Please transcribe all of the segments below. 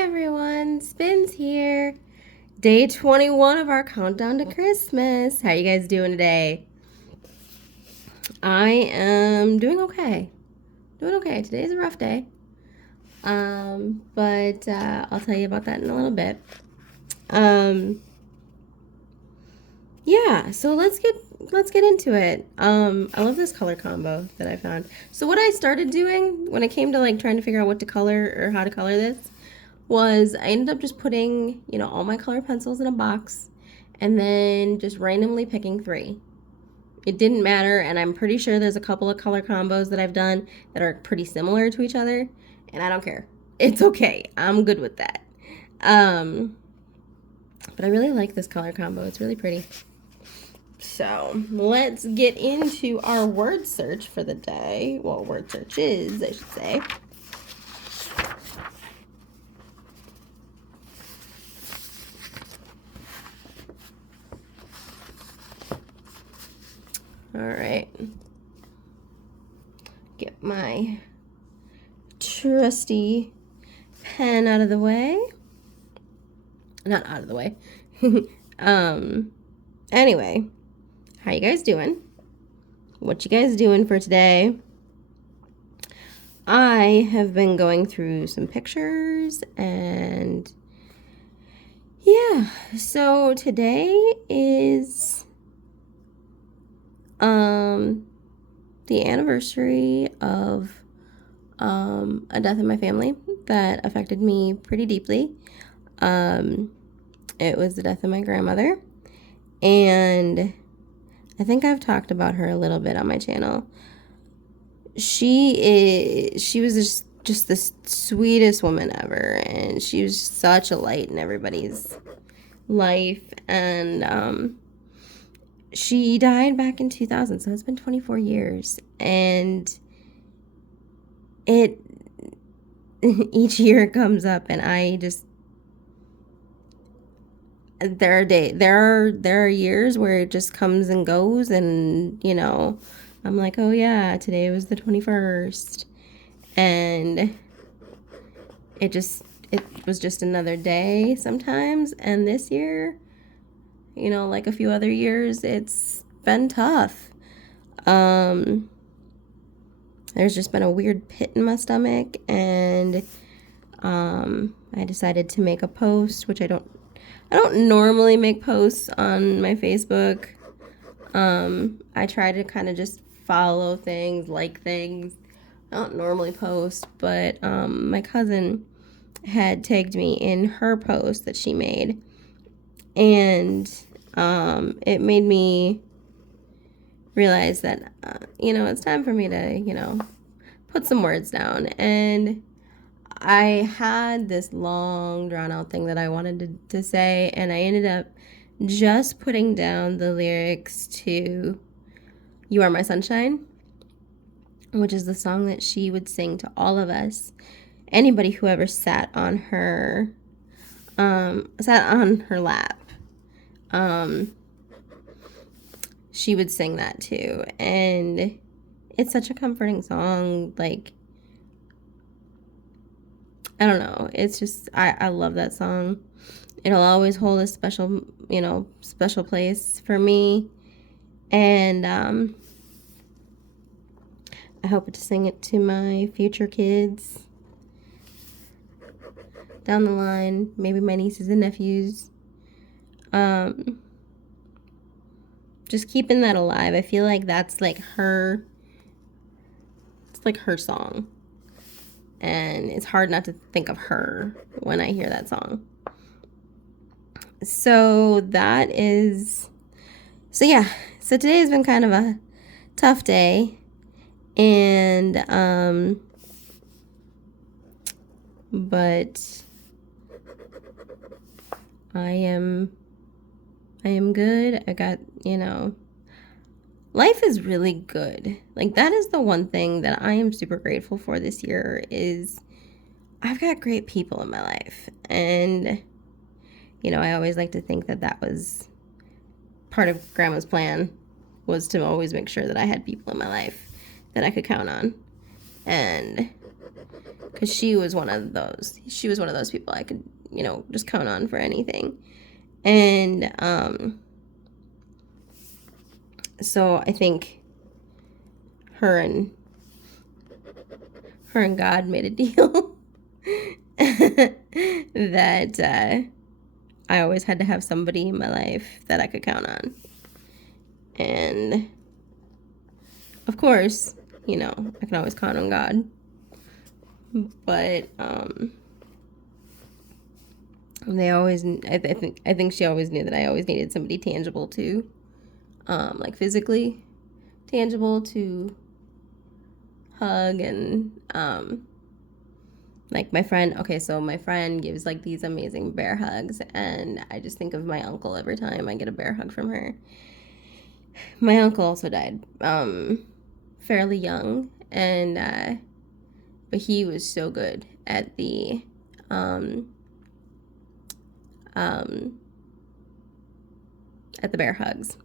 everyone, Spinz here. Day 21 of our countdown to Christmas. How you guys doing today? I am doing okay. Today's a rough day. But I'll tell you about that in a little bit. Yeah, so let's get into it. I love this color combo that I found. So what I started doing when it came to like trying to figure out what to color or how to color this was I ended up just putting, all my color pencils in a box and then just randomly picking 3. It didn't matter, and I'm pretty sure there's a couple of color combos that I've done that are pretty similar to each other, and I don't care. It's okay. I'm good with that. But I really like this color combo. It's really pretty. So let's get into our word search for the day. Well, word searches, I should say. All right. Get my trusty pen out of the way. Not out of the way. Anyway, how you guys doing? What you guys doing for today? I have been going through some pictures and yeah, so today is the anniversary of a death in my family that affected me pretty deeply. It was the death of my grandmother, and I think I've talked about her a little bit on my channel. She was just the sweetest woman ever, and she was such a light in everybody's life. And she died back in 2000, so it's been 24 years, and each year it comes up, and I just there are years where it just comes and goes, and I'm like, oh yeah, today was the 21st, and it was just another day sometimes. And this year, like a few other years, it's been tough. There's just been a weird pit in my stomach, and I decided to make a post, which I don't normally make posts on my Facebook. I try to kind of just follow things, like things. I don't normally post, but my cousin had tagged me in her post that she made, and it made me realize that it's time for me to put some words down. And I had this long drawn out thing that I wanted to say, and I ended up just putting down the lyrics to You Are My Sunshine, which is the song that she would sing to all of us. Anybody who ever sat on her lap. She would sing that too, and it's such a comforting song. Like, I don't know, it's just I love that song. It'll always hold a special place for me, and I hope to sing it to my future kids down the line, maybe my nieces and nephews. Just keeping that alive. I feel like that's like her, it's like her song, and it's hard not to think of her when I hear that song. So yeah, so today has been kind of a tough day, and but I am good. I got, life is really good. Like, that is the one thing that I am super grateful for this year is I've got great people in my life. And I always like to think that was part of Grandma's plan, was to always make sure that I had people in my life that I could count on. And because she was one of those people I could, you know, just count on for anything. And so I think her and God made a deal that I always had to have somebody in my life that I could count on. And of course, you know, I can always count on God. But they always, I think she always knew that I always needed somebody tangible too, like physically tangible to hug. And like my friend, okay, so my friend gives like these amazing bear hugs, and I just think of my uncle every time I get a bear hug from her. My uncle also died fairly young, and but he was so good at the bear hugs.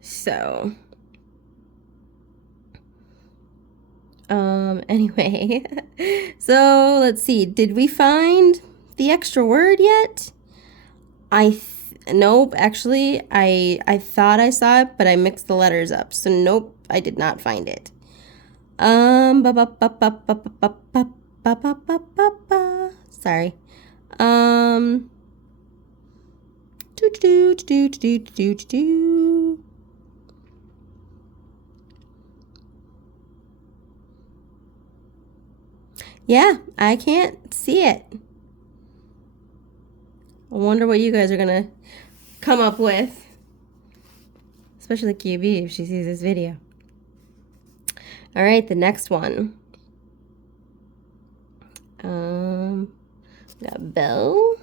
So anyway, so let's see, did we find the extra word yet? Nope, actually I thought I saw it, but I mixed the letters up, so nope, I did not find it. Sorry. Yeah, I can't see it. I wonder what you guys are gonna come up with. Especially QB if she sees this video. All right, the next one. Got Belle.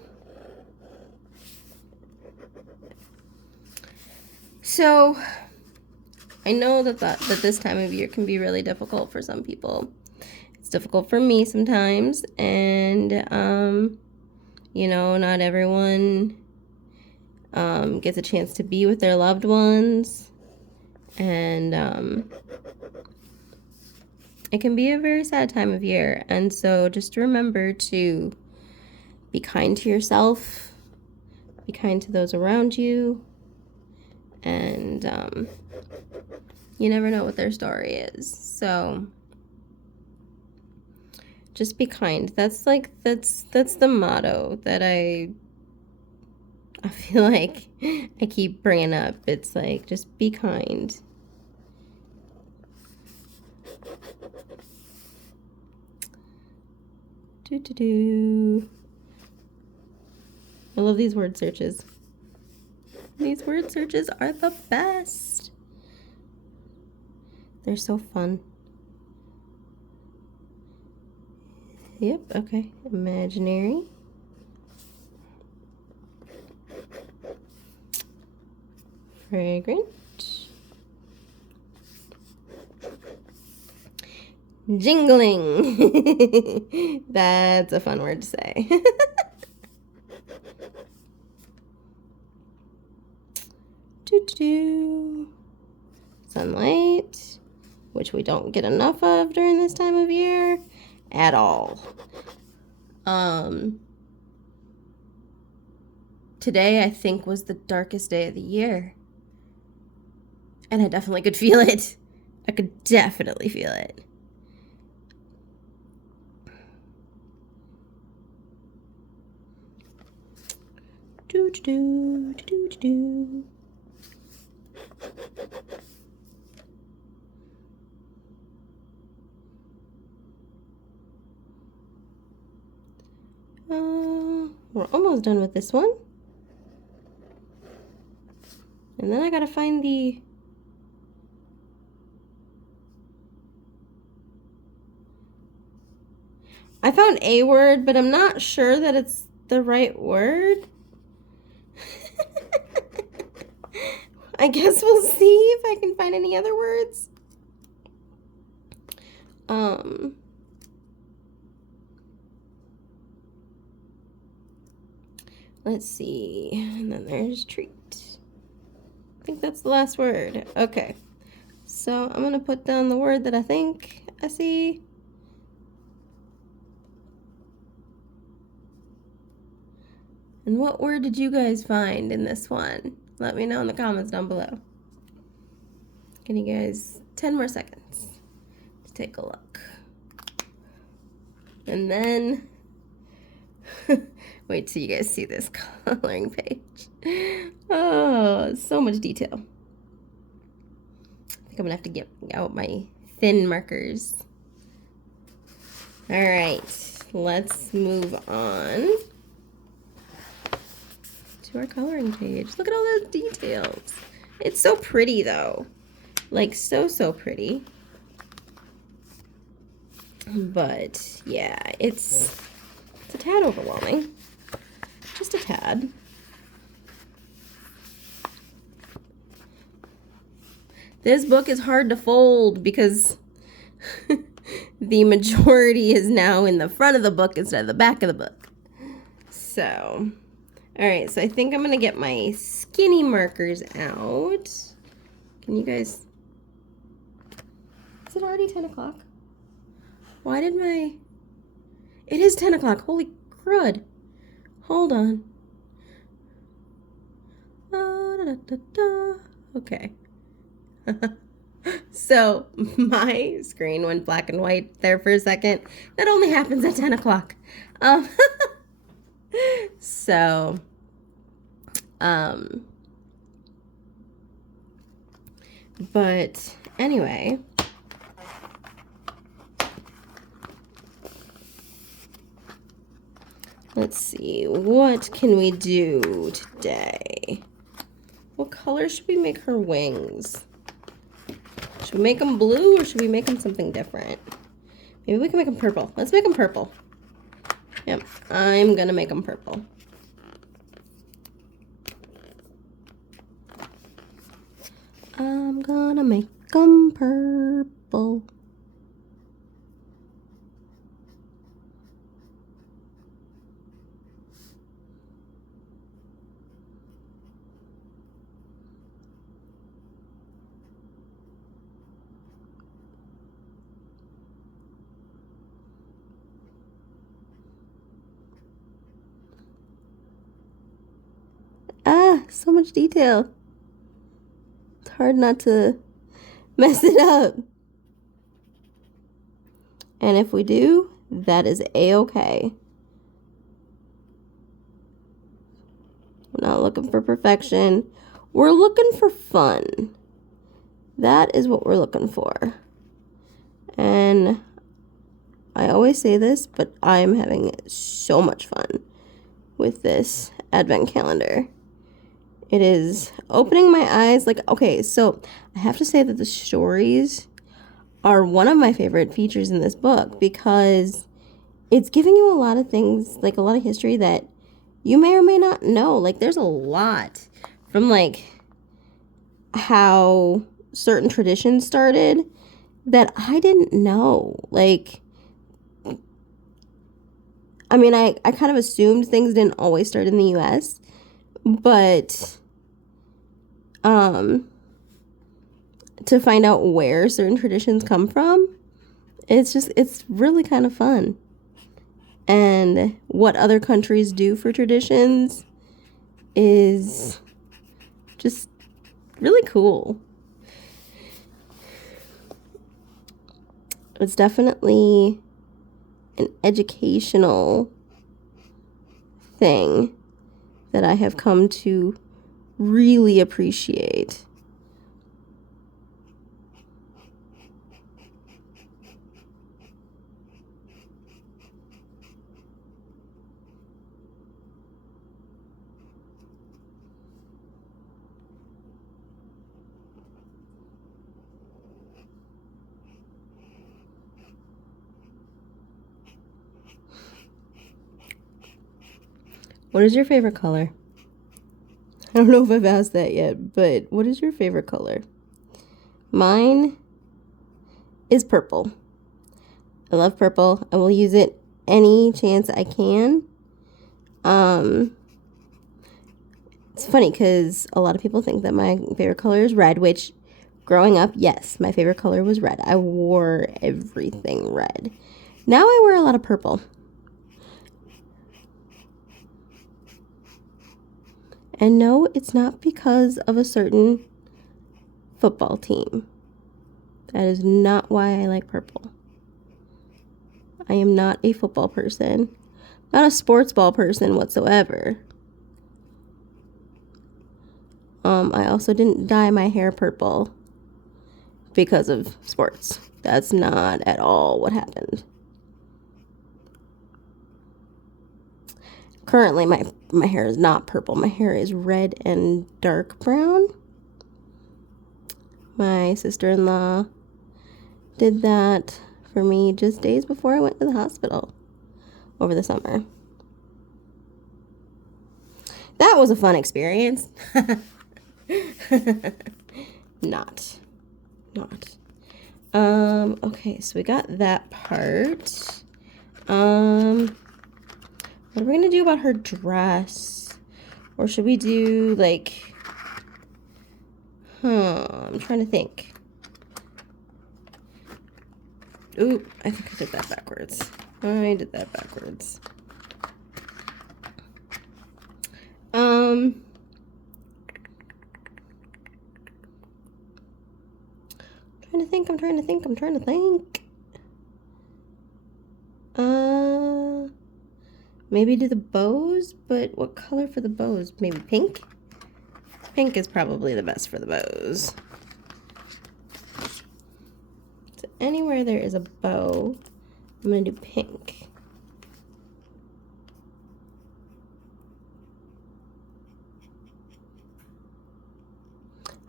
So I know that this time of year can be really difficult for some people. It's difficult for me sometimes, and you know, not everyone gets a chance to be with their loved ones, and it can be a very sad time of year. And so just remember to be kind to yourself, be kind to those around you, and you never know what their story is. So just be kind. That's the motto that I feel like I keep bringing up. It's like, just be kind. I love these word searches. These word searches are the best. They're so fun. Yep, okay. Imaginary. Fragrant. Jingling. That's a fun word to say. Sunlight, which we don't get enough of during this time of year at all. Today I think was the darkest day of the year, and I definitely could feel it. I could definitely feel it. We're almost done with this one. And then I gotta find the... I found a word, but I'm not sure that it's the right word. I guess we'll see if I can find any other words. Let's see. And then there's treat. I think that's the last word. Okay. So I'm going to put down the word that I think I see. And what word did you guys find in this one? Let me know in the comments down below. Give you guys 10 more seconds to take a look. And then, wait till you guys see this coloring page. Oh, so much detail. I think I'm gonna have to get out my thin markers. All right, let's move on to our coloring page. Look at all those details. It's so pretty though. Like so pretty. But yeah, it's a tad overwhelming. Just a tad. This book is hard to fold because the majority is now in the front of the book instead of the back of the book. So, all right, so I think I'm gonna get my skinny markers out. Can you guys, is it already 10 o'clock? Why did my, it is 10 o'clock, holy crud. Hold on. Okay. So my screen went black and white there for a second. That only happens at 10 o'clock. So, but anyway, let's see, what can we do today? What color should we make her wings? Should we make them blue or should we make them something different? Maybe we can make them purple. Let's make them purple. Yep, I'm gonna make them purple. I'm gonna make them purple. Ah, so much detail. It's hard not to mess it up. And if we do, that is a-okay. We're not looking for perfection. We're looking for fun. That is what we're looking for. And I always say this, but I'm having so much fun with this advent calendar. It is opening my eyes. Like, okay, so I have to say that the stories are one of my favorite features in this book because it's giving you a lot of things, like a lot of history that you may or may not know. Like, there's a lot from like how certain traditions started that I didn't know. Like, I mean, I kind of assumed things didn't always start in the US, but to find out where certain traditions come from, it's really kind of fun. And what other countries do for traditions is just really cool. It's definitely an educational thing that I have come to really appreciate. What is your favorite color? I don't know if I've asked that yet, but what is your favorite color? Mine is purple. I love purple. I will use it any chance I can. It's funny because a lot of people think that my favorite color is red, which Growing up, yes, my favorite color was red. I wore everything red. Now I wear a lot of purple. And no, it's not because of a certain football team. That is not why I like purple. I am not a football person. Not a sports ball person whatsoever. I also didn't dye my hair purple because of sports. That's not at all what happened. Currently, my hair is not purple. My hair is red and dark brown. My sister-in-law did that for me just days before I went to the hospital over the summer. That was a fun experience. Not. Okay, so we got that part. What are we gonna do about her dress? Or should we do like, I'm trying to think. Oop, I think I did that backwards. I'm trying to think. Maybe do the bows, but what color for the bows? Maybe pink? Pink is probably the best for the bows. So anywhere there is a bow, I'm gonna do pink.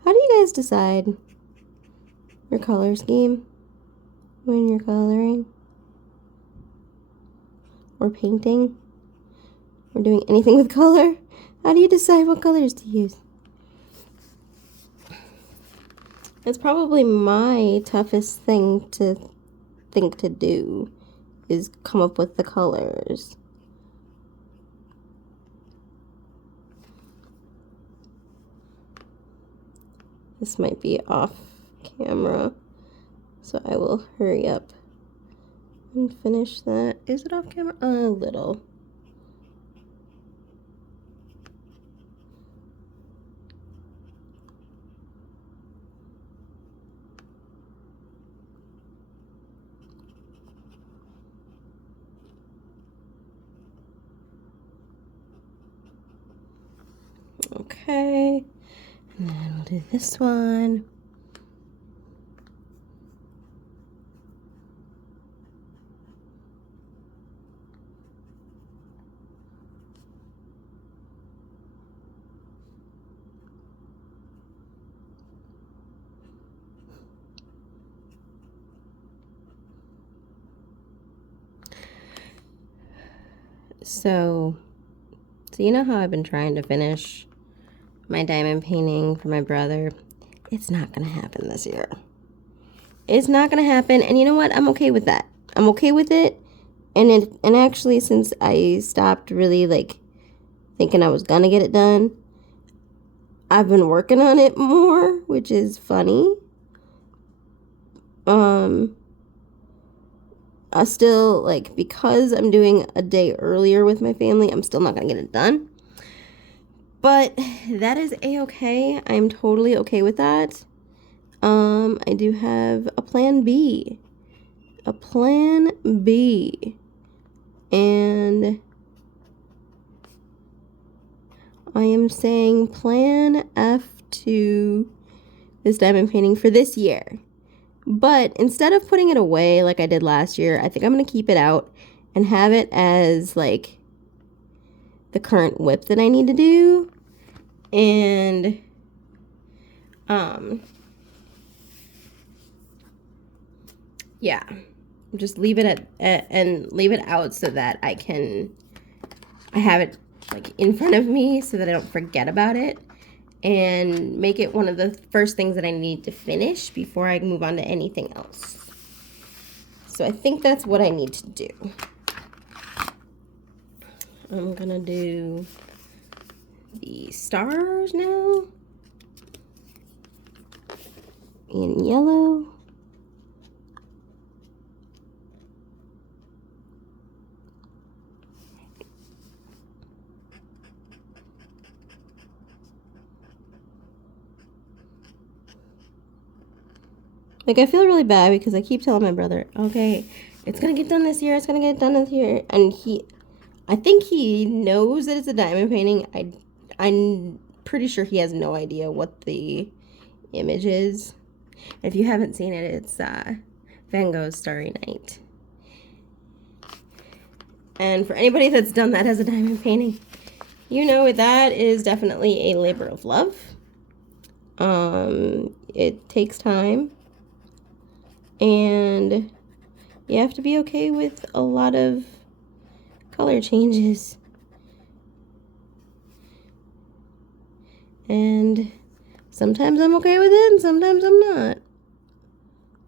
How do you guys decide your color scheme when you're coloring or painting or doing anything with color? How do you decide what colors to use? It's probably my toughest thing to think to do is come up with the colors. This might be off camera, so I will hurry up and finish that. Is it off camera? A little. Okay, and then we'll do this one. So you know how I've been trying to finish my diamond painting for my brother? It's not gonna happen this year. It's not gonna happen, and you know what? I'm okay with that. I'm okay with it. And actually, since I stopped really like thinking I was gonna get it done, I've been working on it more, which is funny. I still, like, because I'm doing a day earlier with my family, I'm still not gonna get it done. But that is a-okay. I'm totally okay with that. I do have a plan B. And I am saying plan F to this diamond painting for this year. But instead of putting it away like I did last year, I think I'm going to keep it out and have it as like the current whip that I need to do. And yeah, just leave it and leave it out so that I have it like in front of me so that I don't forget about it, and make it one of the first things that I need to finish before I move on to anything else. So I think that's what I need to do. I'm gonna do the stars now. in yellow. Like, I feel really bad because I keep telling my brother, okay, it's going to get done this year. It's going to get done this year. And I think he knows that it's a diamond painting. I'm pretty sure he has no idea what the image is. If you haven't seen it, it's Van Gogh's Starry Night. And for anybody that's done that as a diamond painting, you know that is definitely a labor of love. It takes time. And you have to be okay with a lot of color changes. And sometimes I'm okay with it and sometimes I'm not.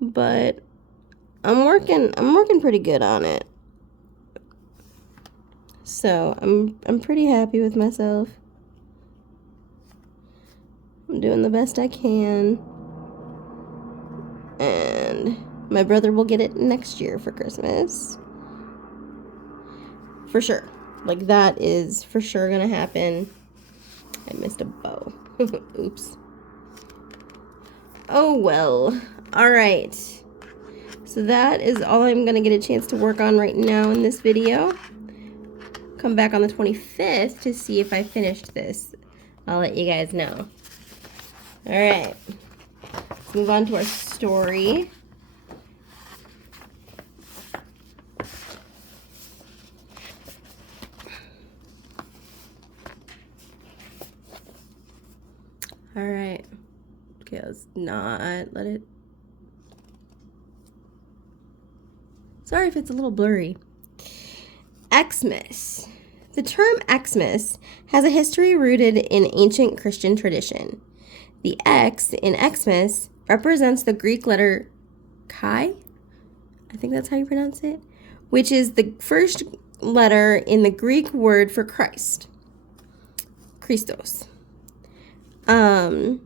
But I'm working pretty good on it. So I'm pretty happy with myself. I'm doing the best I can. And my brother will get it next year for Christmas. For sure. Like, that is for sure gonna happen. I missed a bow. Oops. Oh well. Alright. So that is all I'm gonna get a chance to work on right now in this video. Come back on the 25th to see if I finished this. I'll let you guys know. Alright. Let's move on to our story. Alright. Okay, let's not let it... Sorry if it's a little blurry. Xmas. The term Xmas has a history rooted in ancient Christian tradition. The X in Xmas represents the Greek letter chi, I think that's how you pronounce it, which is the first letter in the Greek word for Christ, Christos. The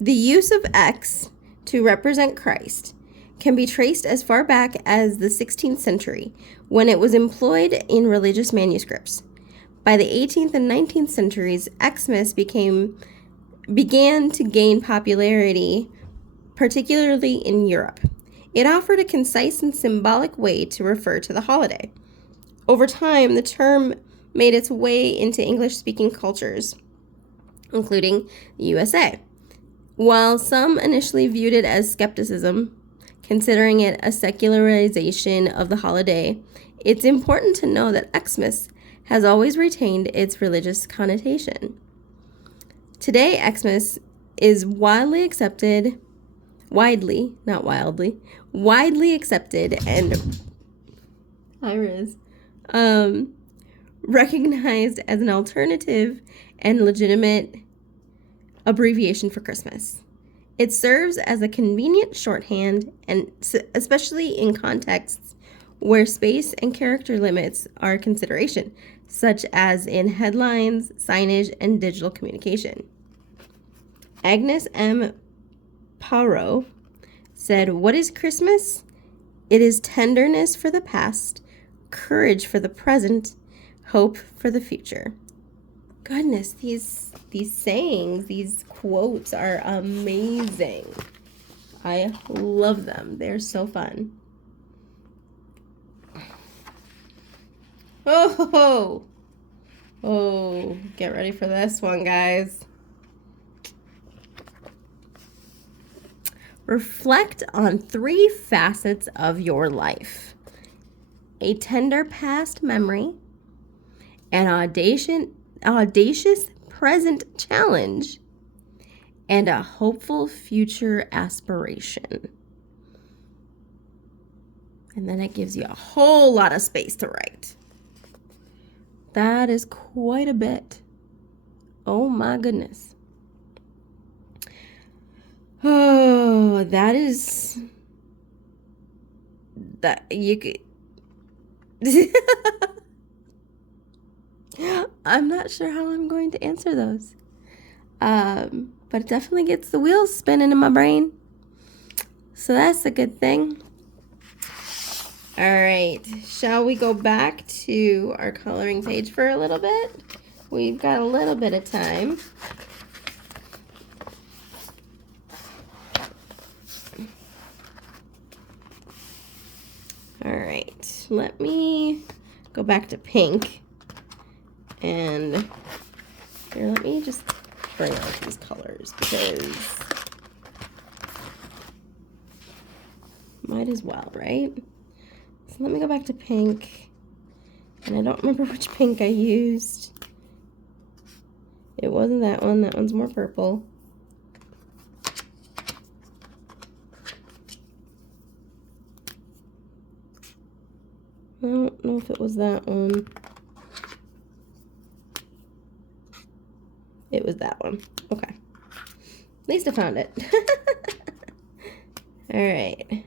use of X to represent Christ can be traced as far back as the 16th century, when it was employed in religious manuscripts. By the 18th and 19th centuries, Xmas began to gain popularity, particularly in Europe. It offered a concise and symbolic way to refer to the holiday. Over time, the term made its way into English-speaking cultures, including the USA. While some initially viewed it as skepticism, considering it a secularization of the holiday, it's important to know that Xmas has always retained its religious connotation. Today, Xmas is widely accepted and recognized as an alternative and legitimate abbreviation for Christmas. It serves as a convenient shorthand, and especially in contexts where space and character limits are a consideration, such as in headlines, signage, and digital communication. Agnes M. Poirot said, "What is Christmas? It is tenderness for the past, courage for the present, hope for the future." Goodness, these sayings, these quotes are amazing. I love them. They're so fun. Oh, get ready for this one, guys. Reflect on 3 facets of your life: a tender past memory, an audacious present challenge, and a hopeful future aspiration. And then it gives you a whole lot of space to write. That is quite a bit. Oh my goodness. Oh, that is... that you could... I'm not sure how I'm going to answer those. But it definitely gets the wheels spinning in my brain. So that's a good thing. All right, shall we go back to our coloring page for a little bit? We've got a little bit of time. All right, let me go back to pink. And here, let me just bring out these colors because might as well, right? So let me go back to pink. And I don't remember which pink I used. It wasn't that one. That one's more purple. I don't know if it was that one. It was that one. Okay. At least I found it. All right.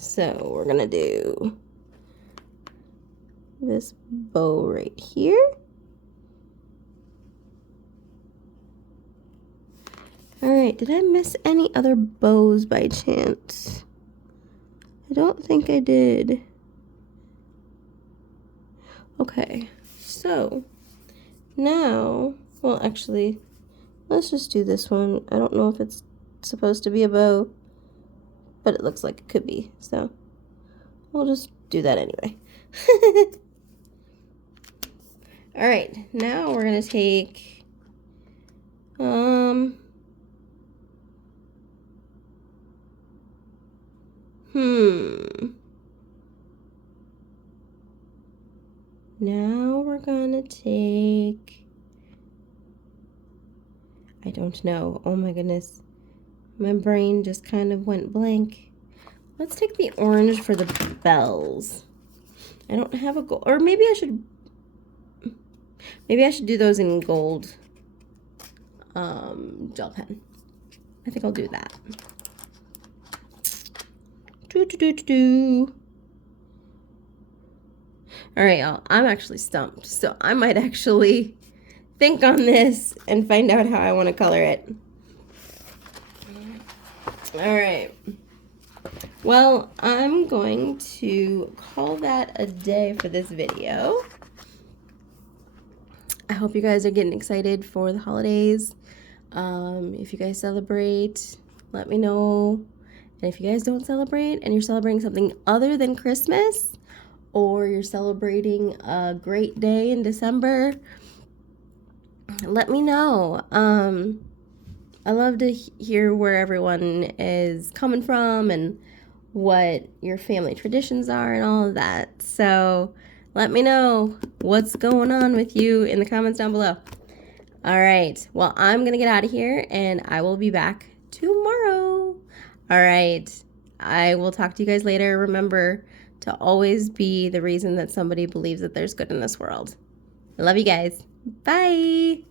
So we're gonna do this bow right here. All right, did I miss any other bows by chance? I don't think I did. Okay, so now, well, actually, let's just do this one. I don't know if it's supposed to be a bow, but it looks like it could be, so we'll just do that anyway. All right, now we're gonna take, Now we're gonna take, I don't know, oh my goodness. My brain just kind of went blank. Let's take the orange for the bells. I don't have a gold, or maybe I should do those in gold gel pen. I think I'll do that. All right, y'all, I'm actually stumped. So I might actually think on this and find out how I want to color it. All right. Well, I'm going to call that a day for this video. I hope you guys are getting excited for the holidays. If you guys celebrate, let me know. And if you guys don't celebrate and you're celebrating something other than Christmas, or you're celebrating a great day in December, let me know. I love to hear where everyone is coming from and what your family traditions are and all of that. So let me know what's going on with you in the comments down below. All right. Well, I'm going to get out of here and I will be back tomorrow. All right. I will talk to you guys later. Remember to always be the reason that somebody believes that there's good in this world. I love you guys. Bye.